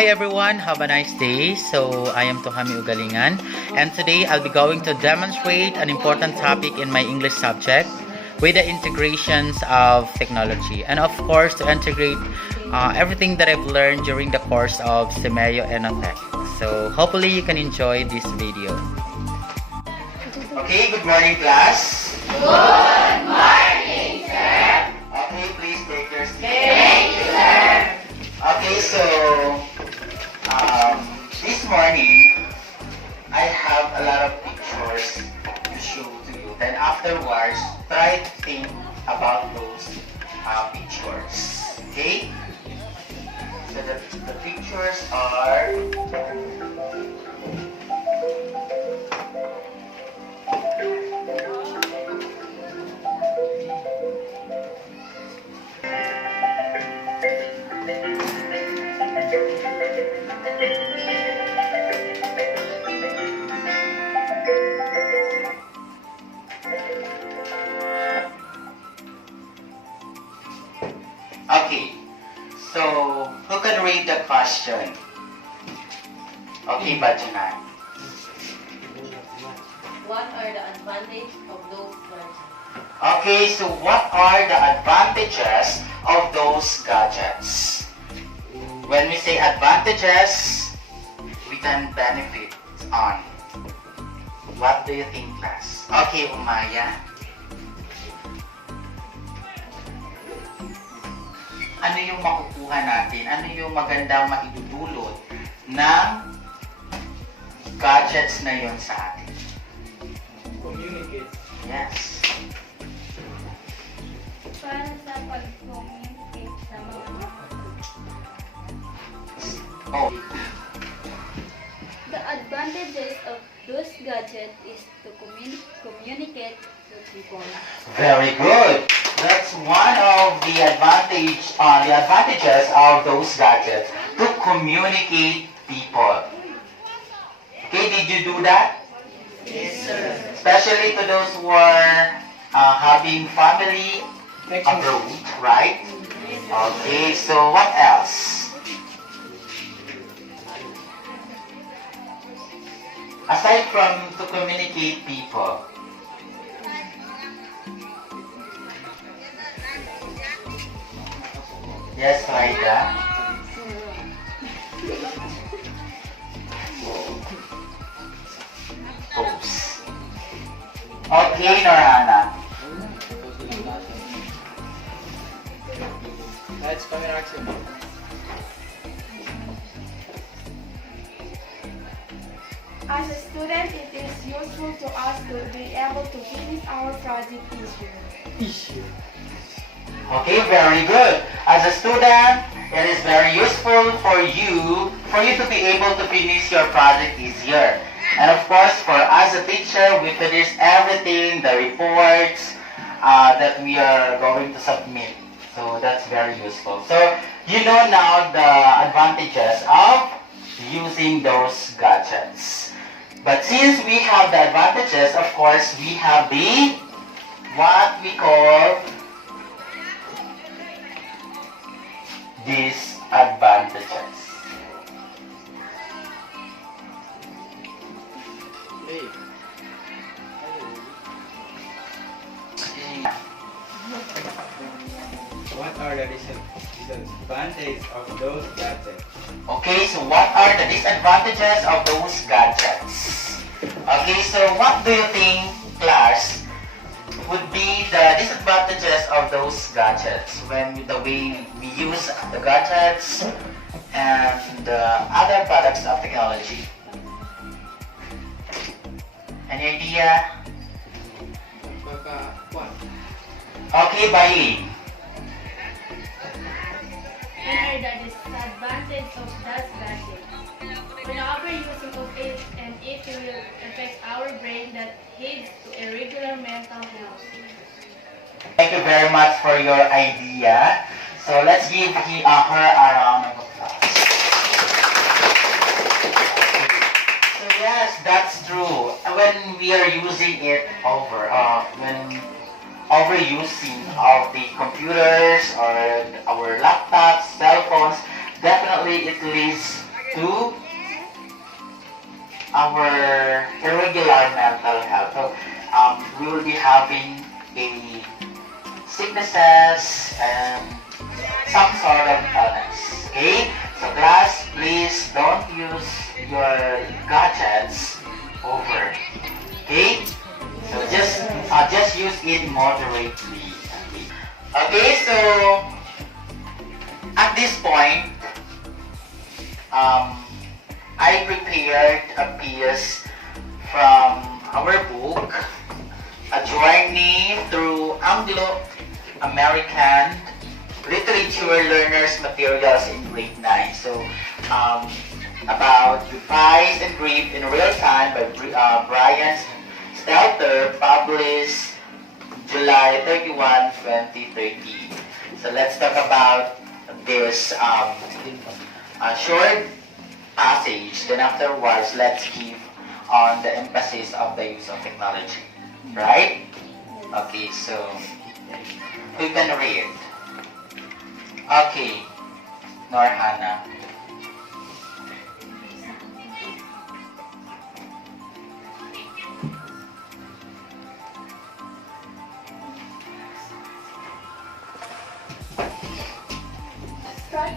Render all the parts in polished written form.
Hi everyone, have a nice day. So I am Tohami Ugalingan, and today I'll be going to demonstrate an important topic in my English subject with the integrations of technology, and of course to integrate everything that I've learned during the course of Seameo Innotech. So hopefully you can enjoy this video. Okay, good morning class. Good morning, sir. Okay, please take your seat. Thank you, sir. Okay, so this morning I have a lot of pictures to show to you. Then afterwards, try to think about those pictures. Okay? So the pictures are okay, so who can read the question? Okay, Bajunan. What are the advantages of those gadgets? Okay, so what are the advantages of those gadgets? When we say advantages, we can benefit on. What do you think, class? Okay, Umaya. Ano yung makukuha natin? Ano yung magandang maidudulot ng gadgets na yun sa atin? Communicate. Yes. Para sa pag-communicate sa mga Oh. The advantages of those gadgets is to communicate with people. Very good. That's one of the advantages of those gadgets, to communicate people. Okay, did you do that? Yes, sir. Especially to those who are having family abroad, right? Okay, so what else? Aside from to communicate people, yes, Raida. Oops. Okay, Norhana. Let's come in action. As a student, it is useful to us to be able to finish our project easier. Okay, very good. As a student, it is very useful for you to be able to finish your project easier. And of course, for us a teacher, we finish everything, the reports that we are going to submit. So that's very useful. So you know now the advantages of using those gadgets. But since we have the advantages, of course, we have the what we call disadvantages. Hey. What are the disadvantages of those gadgets? Okay, so what are the disadvantages of those gadgets? Okay, so what do you think, class, would be the disadvantages of those gadgets when the way we use the gadgets and other products of technology? Any idea? What? Okay, Bailey. What are the disadvantages of that gadget? When overusing of it, and it will affect our brain that leads to irregular mental health. Thank you very much for your idea. So let's give her a round of applause. So yes, that's true. When we are using it when overusing of the computers or our laptops, cell phones, definitely it leads to our irregular mental health. So we will be having a sicknesses and some sort of illness. Okay? So class, please don't use your gadgets over. Okay? So just use it moderately. Okay, so at this point, I prepared a piece from our book, A Journey Through Anglo-American Literature Learners Materials in Grade 9. So, about Revised and Grieved in Real Time by Brian Stelter, published July 31, 2013. So let's talk about this short passage. Then afterwards, let's give on the emphasis of the use of technology. Right? Okay, so who can read? Okay, Norhana.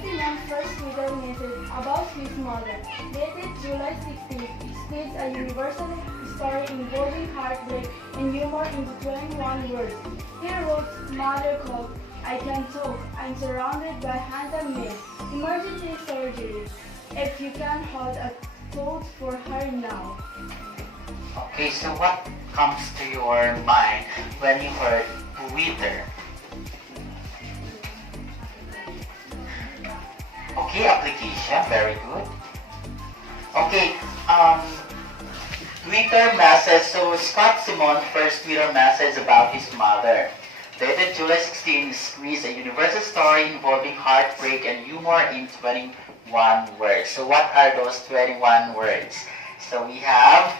Seameo's first Twitter message about his mother, dated July 16, states a universal story involving heartbreak and humor into 21 words. He wrote, "Mother called. I can't talk. I'm surrounded by handsome men. Emergency surgery. If you can hold a thought for her now." Okay, so what comes to your mind when you heard Twitter? Okay, application, very good. Okay, Twitter message. So Scott Simon's first Twitter message about his mother, dated July 16, squeeze a universal story involving heartbreak and humor in 21 words. So what are those 21 words? So we have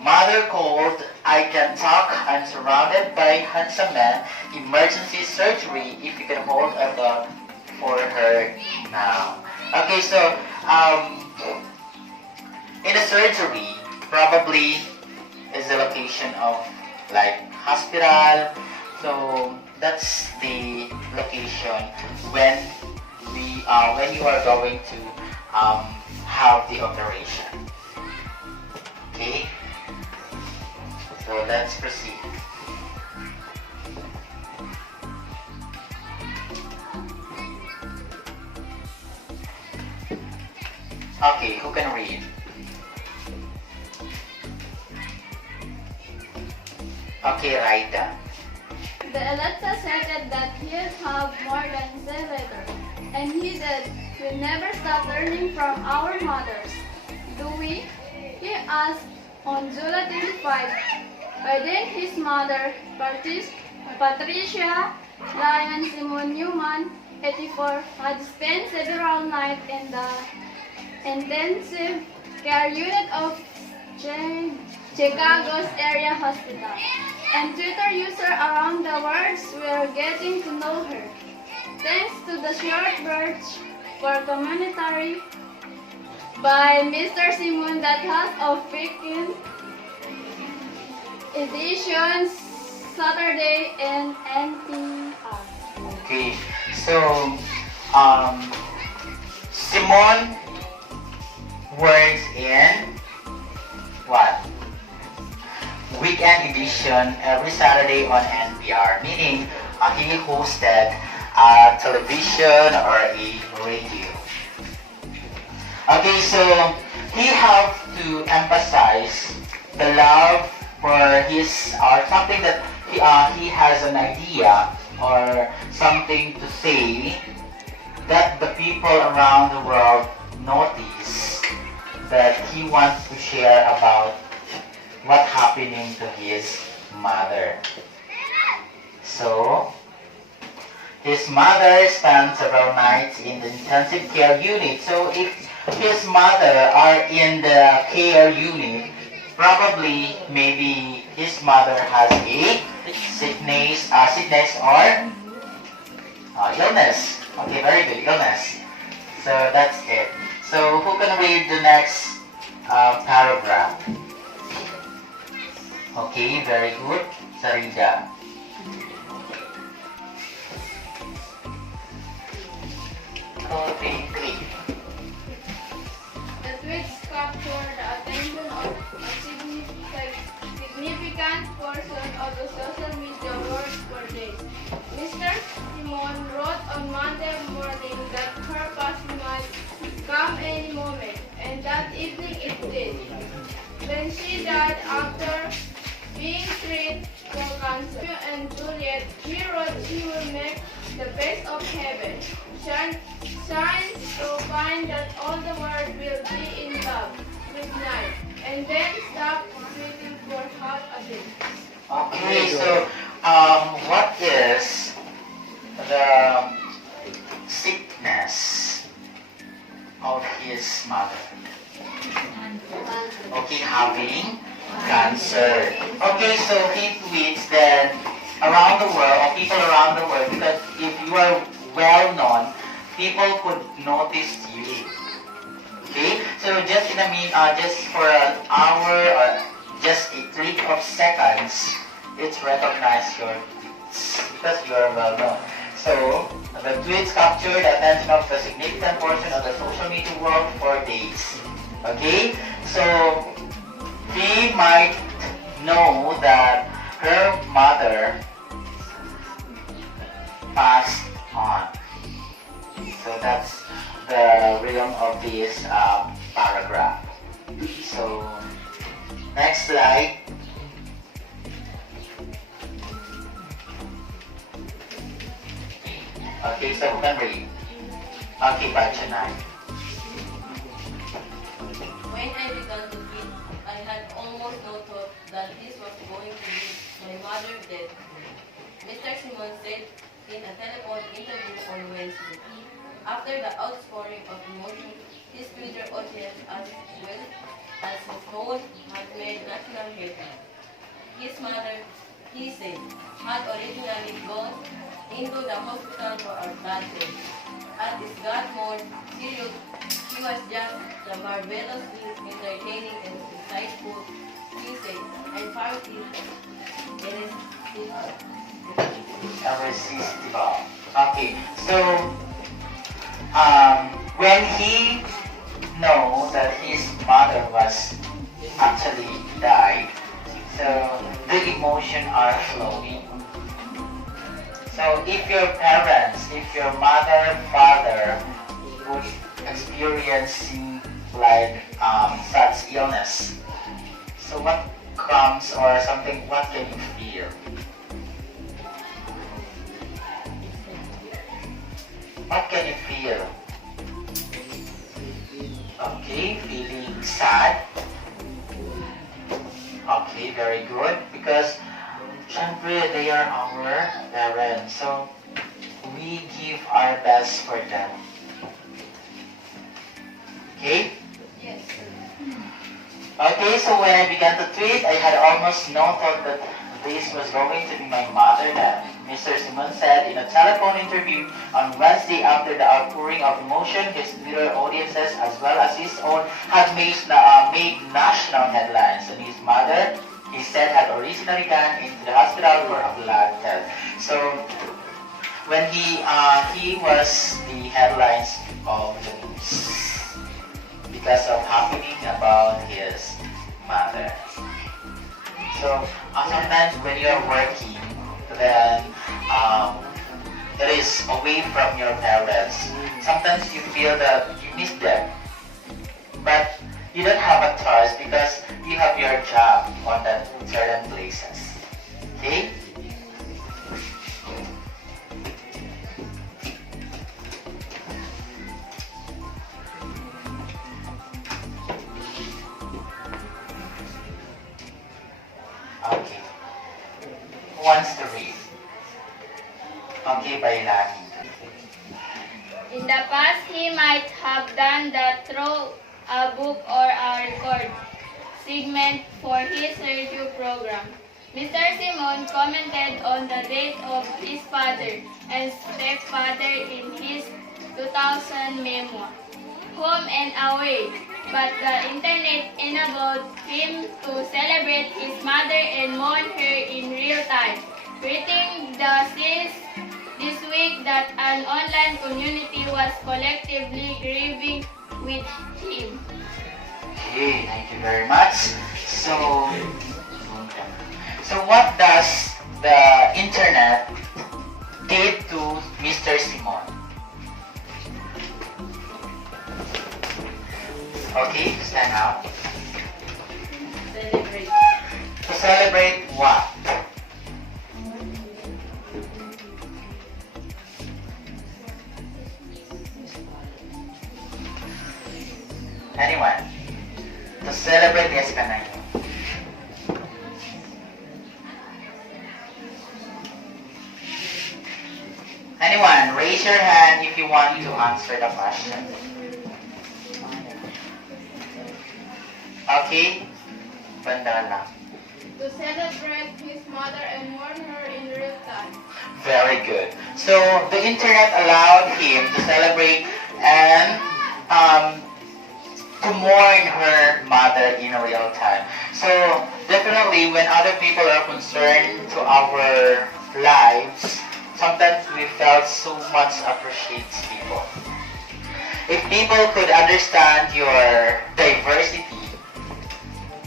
mother called, I can talk, I'm surrounded by handsome men, emergency surgery, if you can hold a thought for her now. Okay, so in a surgery, probably is the location of like hospital. So that's the location when you are going to have the operation. Okay. So let's proceed. Okay, who can read? Okay, Raida. The elector said that he'd have more than say later, and he did. We never stop learning from our mothers. Do we? He asked on July 25. By then, his mother, Patricia Lyon Simon Newman, 84, had spent several nights in the intensive care unit of Chicago's area hospital. And Twitter users around the world were getting to know her. Thanks to the short burst for commentary by Mr. Simon that has of weekend editions Saturday and NPR. Okay, so Simon works in what? Weekend edition every Saturday on NPR, meaning he hosted a television or a radio. Okay, so he have to emphasize the love for his or something that he has an idea or something to say that the people around the world notice that he wants to share about what's happening to his mother. So his mother spent several nights in the intensive care unit. So if his mother are in the care unit, probably maybe his mother has a sickness or illness. Okay, very good, illness. So that's it. So who can read the next paragraph? Okay, very good. Sarida. Okay, three. The tweets capture the attention of a significant portion of the social media world for days. Mr. Simon wrote on Monday morning that her passing might come any moment, and that evening it did. When she died after being treated for cancer. Romeo and Juliet, he wrote she will make the best of heaven. Shines to find that all the world will be in love with night, and then stop waiting for half a day. Okay, so what is the sickness of his mother? Okay, having cancer. Okay, so he tweets that around the world, or people around the world, because if you are well known, people could notice you. Okay, so just in a just for an hour or just a trick of seconds, it's recognized your tweets because you are well known. So the tweets capture the attention of a significant portion of the social media world for days. Okay, so we might know that her mother passed on. So that's the rhythm of this paragraph. So next slide. Okay, so who can read? Okay, Bachanay. When I began to eat, I had almost no thought that this was going to be my mother's death. Mr. Simon said in a telephone interview on Wednesday. After the outpouring of emotion, his Twitter audience as well as his own had made national headlines. His mother, he said, had originally gone into the hospital for a blood test. As it got more serious, he was just the marvelously entertaining and insightful, he said, and found it Irresistible. Okay, so when he know that his mother was actually died, so the emotion are flowing. So if your parents, if your mother, father would experiencing like such illness, so what comes or something, what can you feel? What can you feel? Okay, feeling sad. Okay, very good. Because syempre, they are our parents. So, we give our best for them. Okay? Yes. Okay, so when I began to tweet, I had almost no thought that this was going to be my mother that Mr. Simon said in a telephone interview on Wednesday after the outpouring of emotion. His Twitter audiences as well as his own had made national headlines, and his mother, he said, had originally gone into the hospital for a blood test. So when he was the headlines of the news because of happening about his mother. So sometimes when you are working, then that is away from your parents. Sometimes you feel that you miss them, but you don't have a choice because you have your job on that certain places. Okay? Okay. Who wants to read? Okay, Bailani. In the past, he might have done that through a book or a record segment for his radio program. Mr. Simon commented on the death of his father and stepfather in his 2000 memoir, Home and Away. But the internet enabled him to celebrate his mother and mourn her in real time, creating the sense this week that an online community was collectively grieving with him. Okay, thank you very much. So what does the internet did to Mr. Simon? Okay, stand up. Celebrate. To celebrate what? Anyone? To celebrate, yes ka na yun. Anyone, raise your hand if you want to answer the question. Okay? Banda lang. To celebrate his mother and mourn her in real time. Very good. So, the internet allowed him to celebrate and to mourn her mother in real time. So, definitely when other people are concerned to our lives, sometimes we felt so much appreciates people. If people could understand your diversity,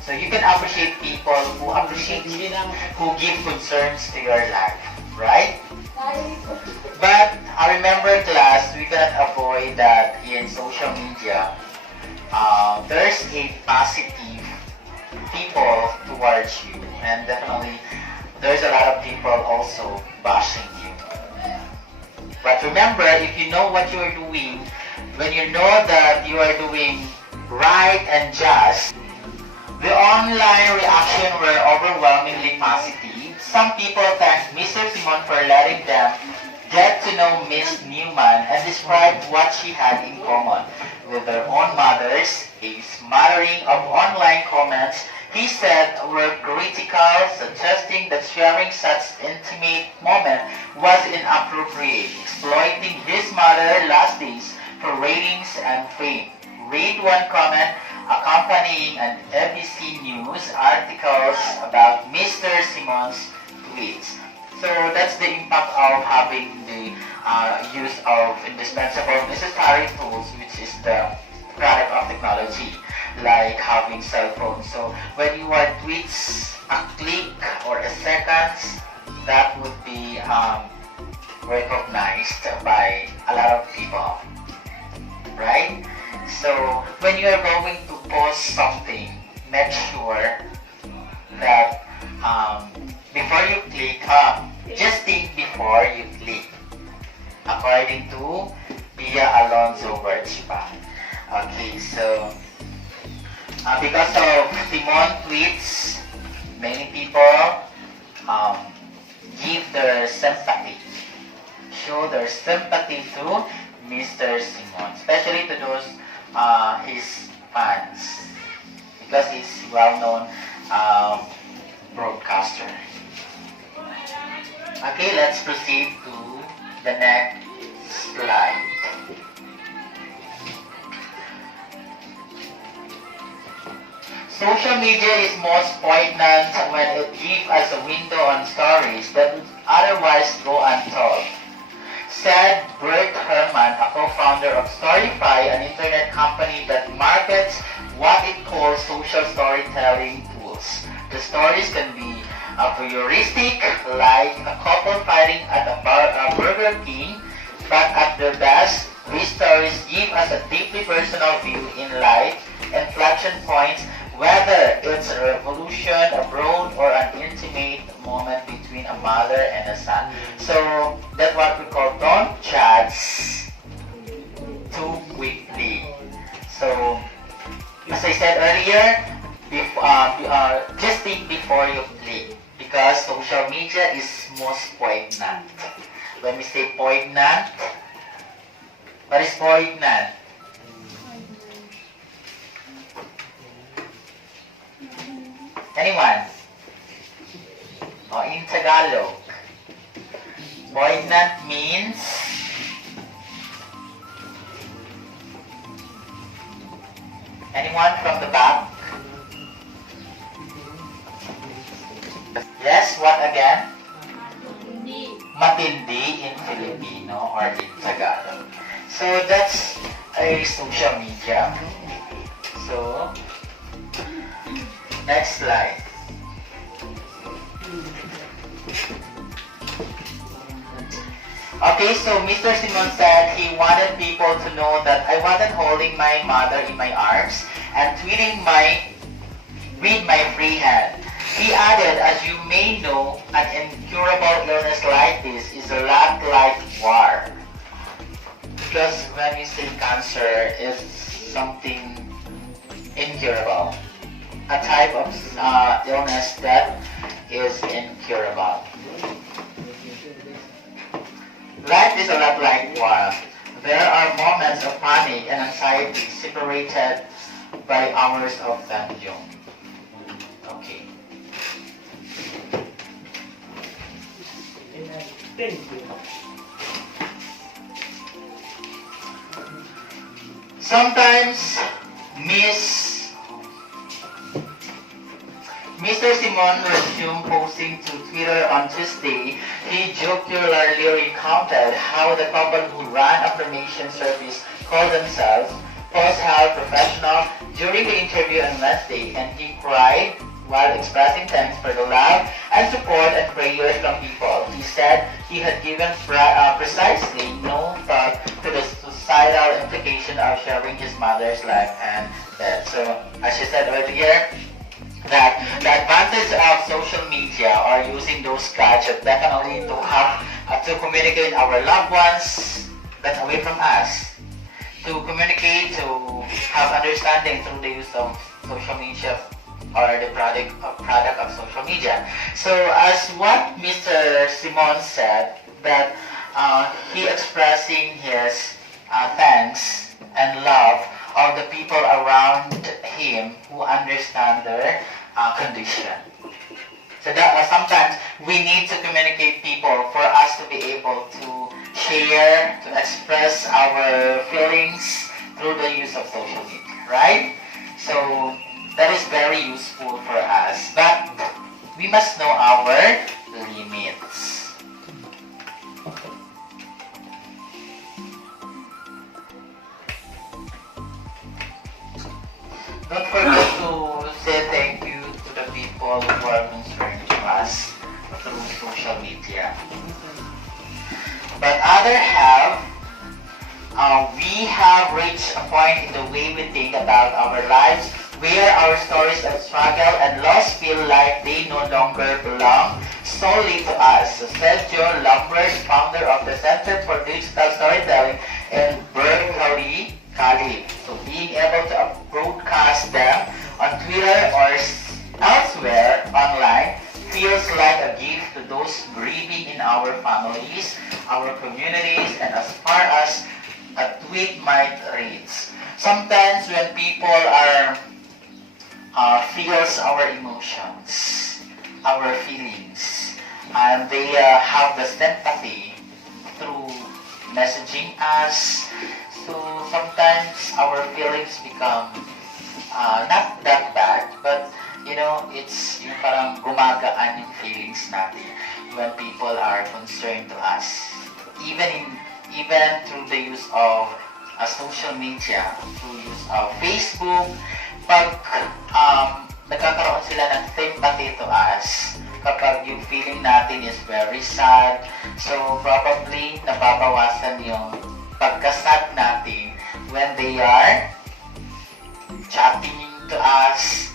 so you can appreciate people who appreciate you, who give concerns to your life, right? But I remember class, we cannot avoid that in social media, there's a positive people towards you, and definitely there's a lot of people also bashing you. But remember, if you know what you are doing, when you know that you are doing right and just, the online reaction were overwhelmingly positive. Some people thanked Mr. Simon for letting them get to know Miss Newman and described what she had in common with their own mothers. A smattering of online comments, he said, were critical, suggesting that sharing such intimate moment was inappropriate, exploiting his mother's last days for ratings and fame. Read one comment accompanying an ABC News articles about Mr. Simon's tweets. So that's the impact of having the use of indispensable necessary tools, which is the product of technology, like having cell phones. So when you are tweets a click or a seconds, that would be recognized by a lot of people, right? So when you are going to post something, make sure that before you click, just think before you click, according to Pia Alonso Birchpa. Okay, so because of Timon tweets, many people give their sympathy, show their sympathy to Mr. Simon, especially to those his fans, because he's well-known broadcaster. Okay, let's proceed to the next slide. Social media is most poignant when it gives us a window on stories that would otherwise go untold, said Bert Herman, a co-founder of Storyfy, an internet company that markets what it calls social storytelling tools. The stories can be voyeuristic, like a couple fighting at a Burger King, but at their best, these stories give us a deeply personal view in life, inflection points, whether it's a revolution abroad or an intimate moment between a mother and a son. So that's what we call don't judge too quickly. So as I said earlier, just think before you click, because social media is most poignant. When we say poignant, what is poignant? Anyone? Or in Tagalog, poignant means Anyone from the back? Yes, what again? Hindi. Matindi in Filipino or in Tagalog. So that's a social media. So, next slide. Okay, so Mr. Simon said he wanted people to know that I wasn't holding my mother in my arms and tweeting with my free hand. He added, as you may know, an incurable illness like this is a lot like war. Because when we say cancer is something incurable, a type of illness that is incurable. Life is a lot like war. There are moments of panic and anxiety separated by hours of tension. Okay. Sometimes Mr. Simon resumed posting to Twitter on Tuesday. He jocularly recounted how the couple who ran affirmation service called themselves post-health professional during the interview on Wednesday, and he cried while expressing thanks for the love and support and prayers from people. He said he had given precisely no thought to the suicidal implication of sharing his mother's life and death. So, as she said earlier, that the advantage of social media or using those gadgets definitely to have to communicate our loved ones that's away from us, to communicate, to have understanding through the use of social media or the product of social media. So as what Mr. Simon said, that he expressing his thanks and love of the people around him who understand their condition. So that sometimes we need to communicate people for us to be able to share, to express our feelings through the use of social media, right? So that is very useful for us, but we must know our limits. Don't forget to say thank you to the people who are concerned to us through social media. But we have reached a point in the way we think about our lives where our stories of struggle and loss feel like they no longer belong solely to us. Said Joe Lumbers, founder of the Center for Digital Storytelling in Berkeley, Cali. So being able to broadcast them on Twitter or elsewhere online feels like a gift to those grieving in our families, our communities, and as far as a tweet might reach. Sometimes when people feels our emotions, our feelings, and they have the sympathy through messaging us. So sometimes our feelings become not that bad, but it's yung parang gumagaan yung feelings natin when people are concerned to us. Even through the use of social media, through use of Facebook, pag nagkakaroon sila ng sympathy to us, kapag yung feeling natin is very sad, so probably nababawasan yung pagkasad natin when they are chatting to us,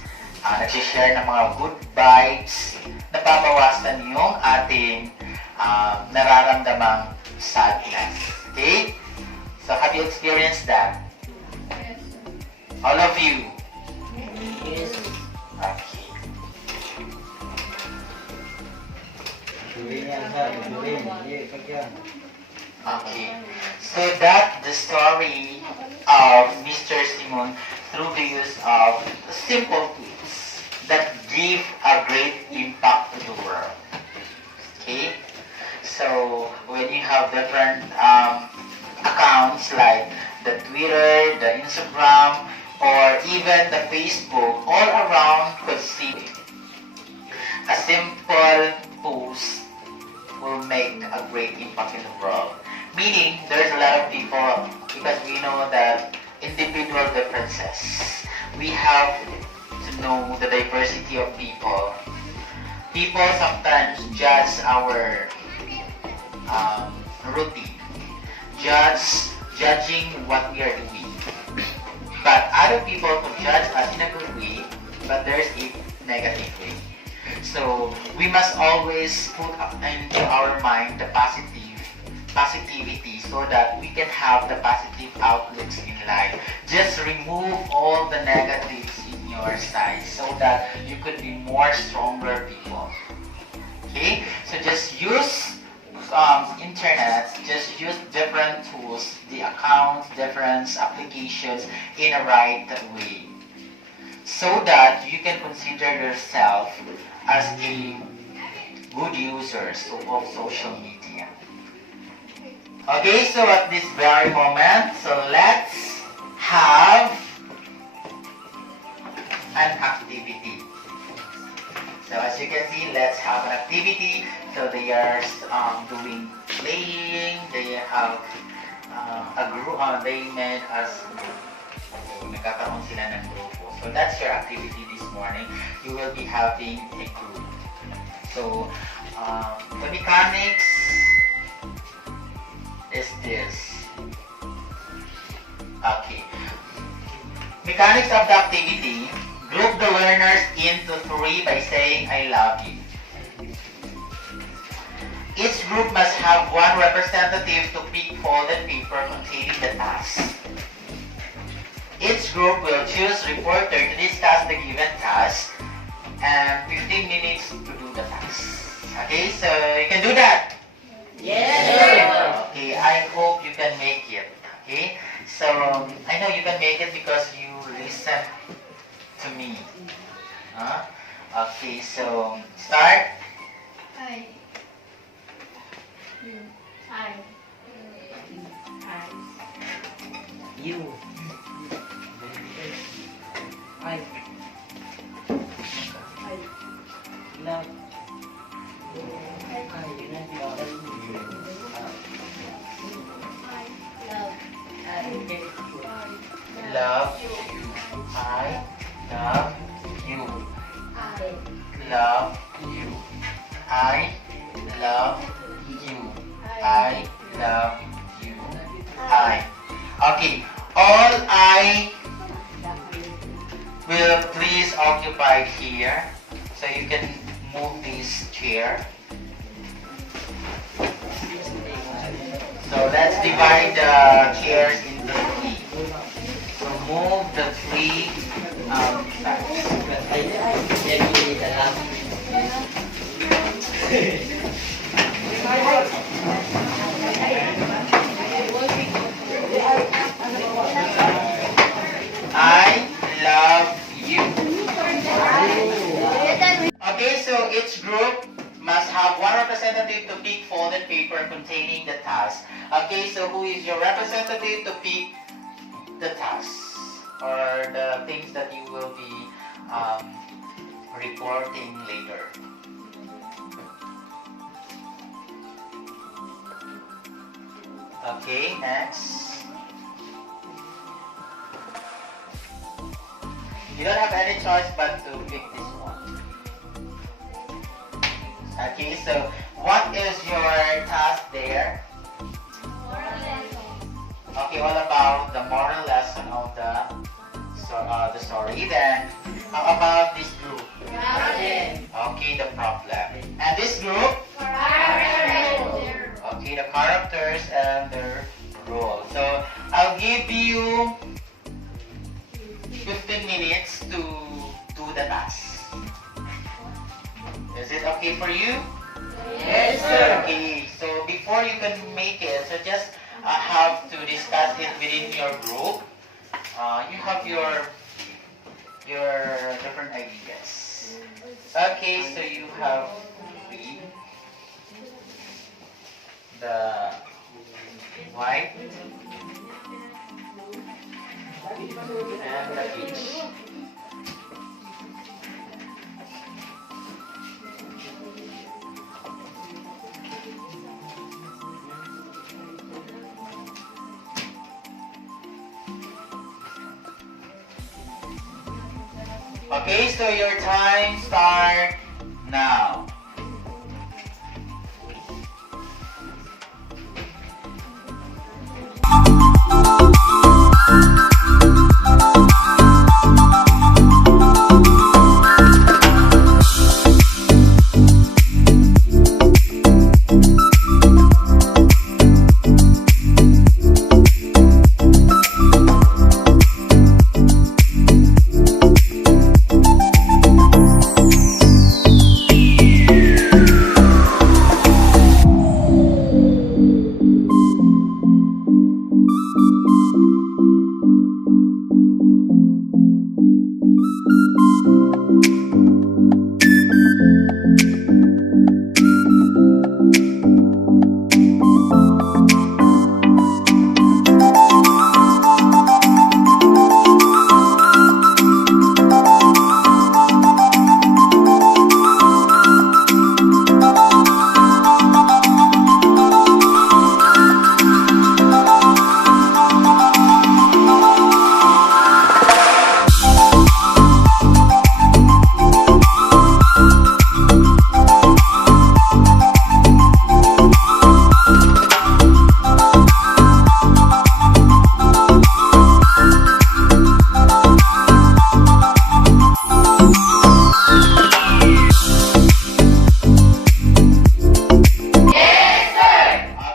nagsishare ng mga good vibes, nababawasan yung ating nararamdamang sadness. Okay? So have you experienced that? Yes. All of you? Yes. Okay. Okay. So that the story of Mr. Simon through the use of simple tools that give a great impact to the world. Okay? So when you have different accounts like the Twitter, the Instagram, or even the Facebook, all around could see a simple post will make a great impact in the world. Meaning, there's a lot of people, because we know that individual differences. We have to know the diversity of people. People sometimes judge our routine, judging what we are doing. But other people could judge us in a good way, but there's a negative way. So we must always put into our mind the positivity so that we can have the positive outlooks in life. Just remove all the negatives in your side so that you could be more stronger people. Okay, so just use internet, just use different tools, the accounts, different applications in a right way, so that you can consider yourself as a good user of social media. Okay, so at this very moment, so let's have an activity. So as you can see, let's have an activity. So they are doing playing. They have a group. They made us. Nagkakaroon sila ng grupo. So that's your activity this morning. You will be having a group. So the mechanics is this. Okay. Mechanics of the activity. Group the learners into 3 by saying, I love you. Each group must have one representative to pick folded paper containing the task. Each group will choose reporter to discuss the given task and 15 minutes to do the task. Okay, so you can do that? Yes! Okay, I hope you can make it. Okay, so I know you can make it because you listen to me. Okay, so start. I. You. I. You. I. Love. Love you. I love you. Love you. I love you. I love you. I. Okay. All I will please occupy here. So you can move this chair. So let's divide the chairs into 3. So move the 3 I love you. Okay, so each group must have one representative to pick folded paper containing the task. Okay, so who is your representative to pick the tasks or the things that you will be reporting later? Okay, next. You don't have any choice but to pick this one. Okay, so what is your task there? Okay, all about the moral lesson of the story. Then, how about this group? Okay, the problem. And this group? Okay, the characters and their role. So, I'll give you 15 minutes to do the task. Is it okay for you? Yes, sir. Okay, so before you can make it, so just have to discuss it within your group. You have your different ideas. Okay, so you have the white, And the beach. Okay, so your time start now.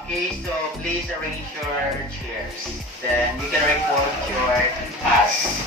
Okay, so please arrange your chairs. Then you can report your task.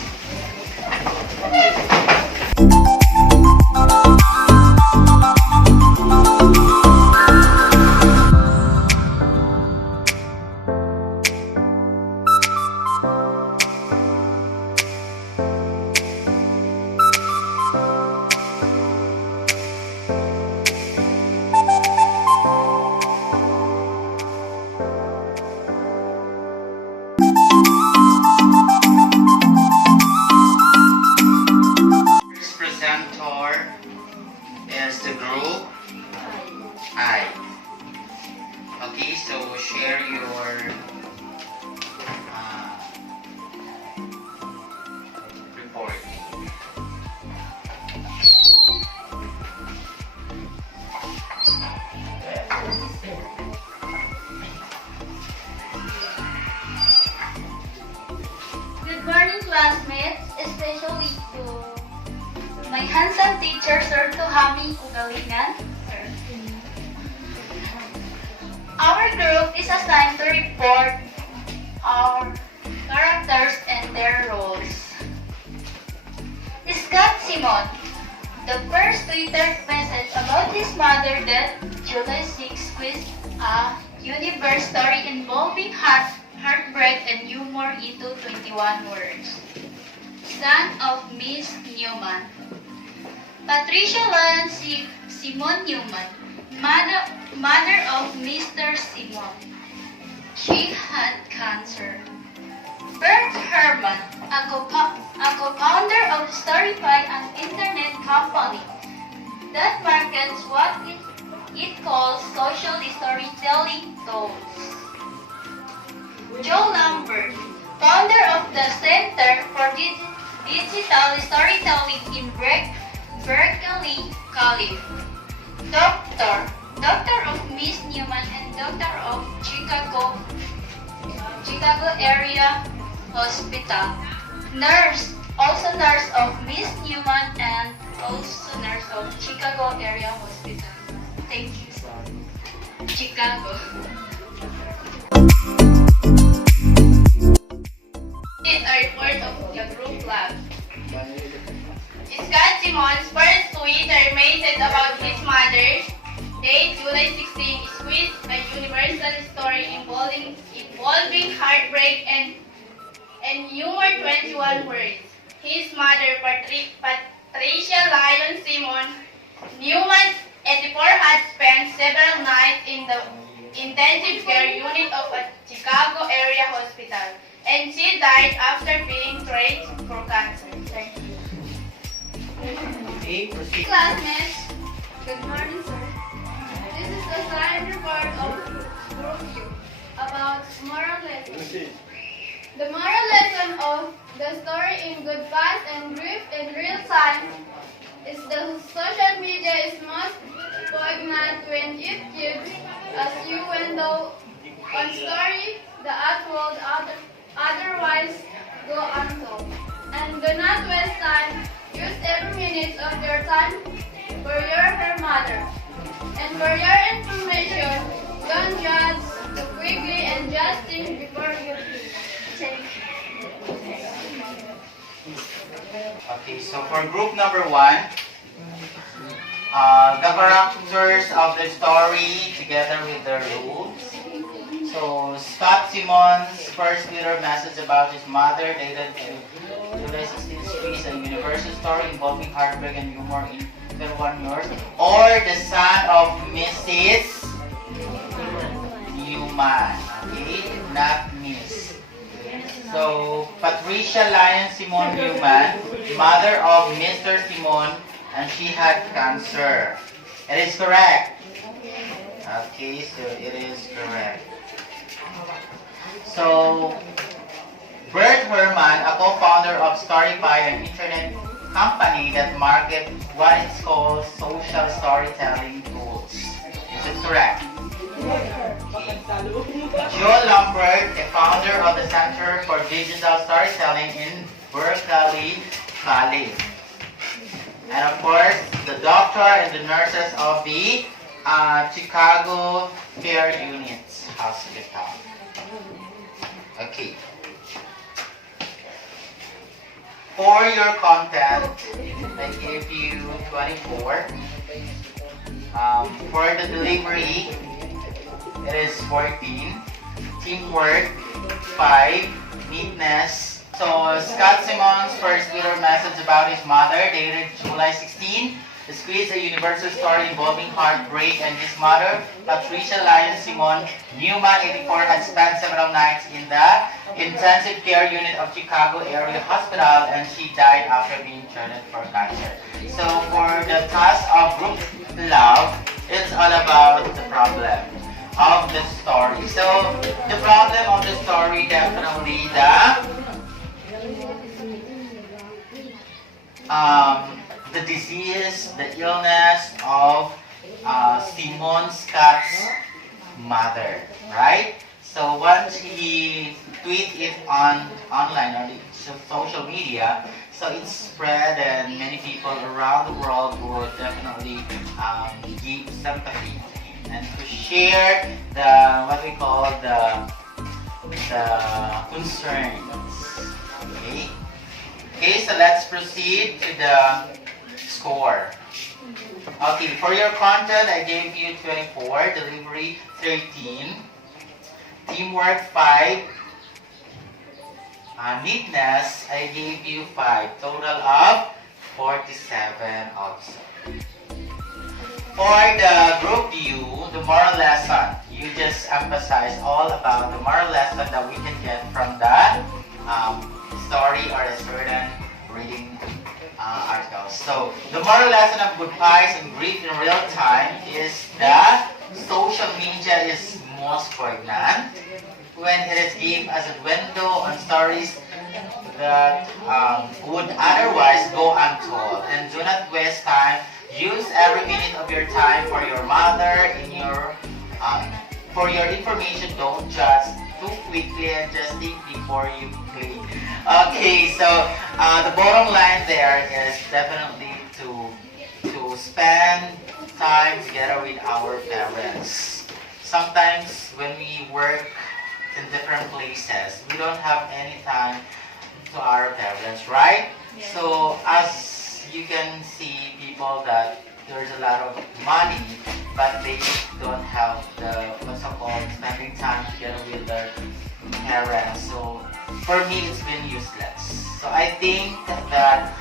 First presenter is the group I. Okay, so share your report. Good morning, classmates, especially to my handsome teacher, Sir Tuhami Ugalingan. Our group is assigned to report our characters and their roles. Scott Simon, the first tweeted message about his mother death, July 6, quiz a universe story involving heartbreak and humor into 21 words. Son of Miss Newman. Patricia Lyon Simon Newman, mother of Mr. Simon. She had cancer. Bert Herman, a co-founder of Storyfy, an internet company that markets what it calls social storytelling tools. Joe Lambert, founder of the Center for Digital Storytelling in Berkeley College. Doctor of Miss Newman and Doctor of Chicago Area Hospital. Nurse, also nurse of Miss Newman and also nurse of Chicago Area Hospital. Thank you. Chicago. Is a report of the group lab. Scott Simon's first Twitter message about his mother, date July 16, is with a universal story involving heartbreak and humor 21 words. His mother, Patricia Lyon Simon Newman, 84, had spent several nights in the intensive care unit of a Chicago area hospital. and she died after being treated for cancer. Thank you. Okay, proceed. Classmates, good morning, sir. This is the signed report of Group U about moral lessons. The moral lesson of the story in good fast and brief in real time is the social media is most poignant when it gives us you window on story the untold otherwise go untold. And do not waste time. Use every minute of your time for her mother. And for your information, don't judge too quickly and just think before you think. Okay, so for group number 1, the characters of the story together with the rules. So Scott Simon's first Twitter message about his mother dated to July 16th is a universal story involving heartbreak and humor in 21 years. Or the son of Mrs. Newman, okay, not Miss. So Patricia Lyon Simon Newman, mother of Mr. Simon, and she had cancer. It is correct. Okay, so it is correct. So, Bert Herman, a co-founder of Storyfy, an internet company that markets what is called social storytelling tools. Is it correct? Okay. Joe Lambert, a founder of the Center for Digital Storytelling in Berkeley College. And of course, the doctor and the nurses of the Chicago Fair Units Hospital. Okay. For your content, I give you 24. For the delivery, it is 14. Teamwork, 5. Neatness. So Scott Simon's first Twitter message about his mother dated July 16. Squeeze a universal story involving heartbreak and his mother, Patricia Lyon Simon Newman, 84, had spent several nights in the intensive care unit of Chicago area hospital, and she died after being treated for cancer. So for the task of group love, it's all about the problem of the story. So the problem of the story, definitely the disease, the illness of Simon Scott's mother, right? So once he tweeted it online or social media, so it spread, and many people around the world would definitely give sympathy to him and to share the what we call the concerns. Okay. Okay, so let's proceed to the score. Okay, for your content, I gave you 24, delivery 13, teamwork 5, neatness, I gave you 5, total of 47 also. For the group view, the moral lesson, you just emphasize all about the moral lesson that we can get from the story or a certain reading articles. So the moral lesson of good pies and grief in real time is that social media is most poignant when it is given as a window on stories that would otherwise go untold. And do not waste time. Use every minute of your time for your mother in your for your information. Don't judge too quickly and just think before you click. Okay, so the bottom line there is definitely to spend time together with our parents. Sometimes when we work in different places, we don't have any time to our parents, right? Yes. So as you can see, people that there's a lot of money, but they don't have the what's it called spending time together with their parents. So for me, it's been useless. So I think that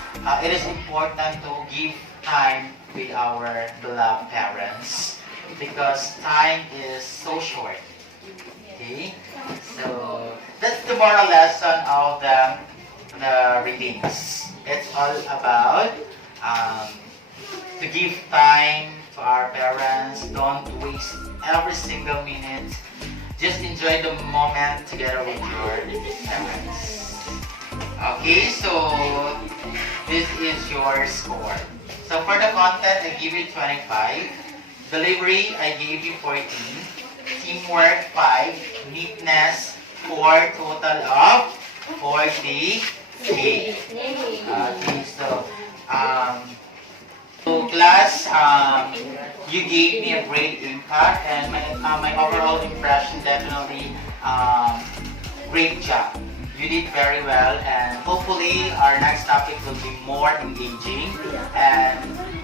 it is important to give time with our beloved parents because time is so short. Okay, so That's the moral lesson of the readings. It's all about to give time to our parents. Don't waste every single minute. Just enjoy the moment together with your parents. Okay, so this is your score. So for the content, I give you 25. Delivery, I gave you 14. Teamwork, 5. Neatness, 4. Total of 48. Okay, so class, you gave me a great impact, and my overall impression definitely great job. You did very well, and hopefully our next topic will be more engaging, and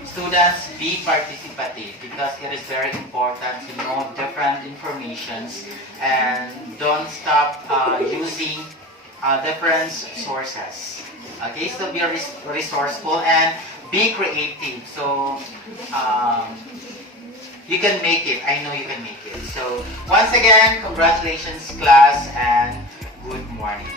students be participative because it is very important to know different informations and don't stop using different sources. Okay, so be resourceful and be creative. So you can make it. I know you can make it. So once again, congratulations class and good morning.